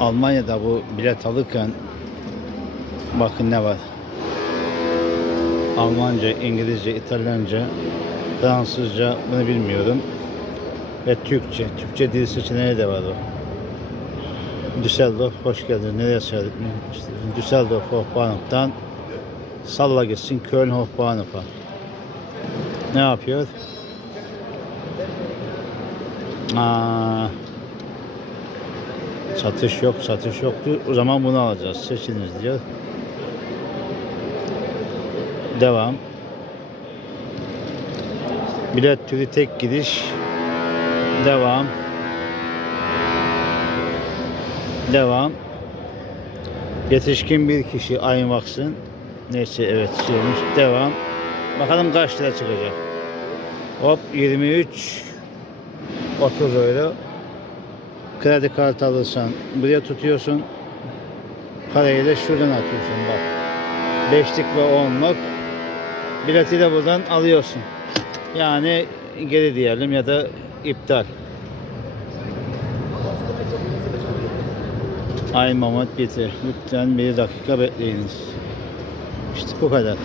Almanya'da bu bilet alırken bakın ne var. Almanca, İngilizce, İtalyanca, Fransızca bunu bilmiyorum. Ve Türkçe. Türkçe dil seçeneği de var o. Düsseldorf hoş geldin. Nereye söyledik? İşte Düsseldorf Hofbahnhof'tan salla gitsin Köln Hofbahnhof'a. Ne yapıyor? Aa, satış yok, satış yoktu. O zaman bunu alacağız. Seçiniz diyor. Devam. Bilet türü tek gidiş. Devam. Devam. Yetişkin bir kişi aynı baksın. Neyse evet şeymiş. Devam. Bakalım kaç lira çıkacak. Hop 23 30 euro. Kredi kartı alırsan buraya tutuyorsun. Parayı da şuradan atıyorsun bak. Beşlik ve onluk. Bileti de buradan alıyorsun. Yani geri diyelim ya da iptal. Ay Mahmut bitir. Lütfen bir dakika bekleyiniz. İşte bu kadar.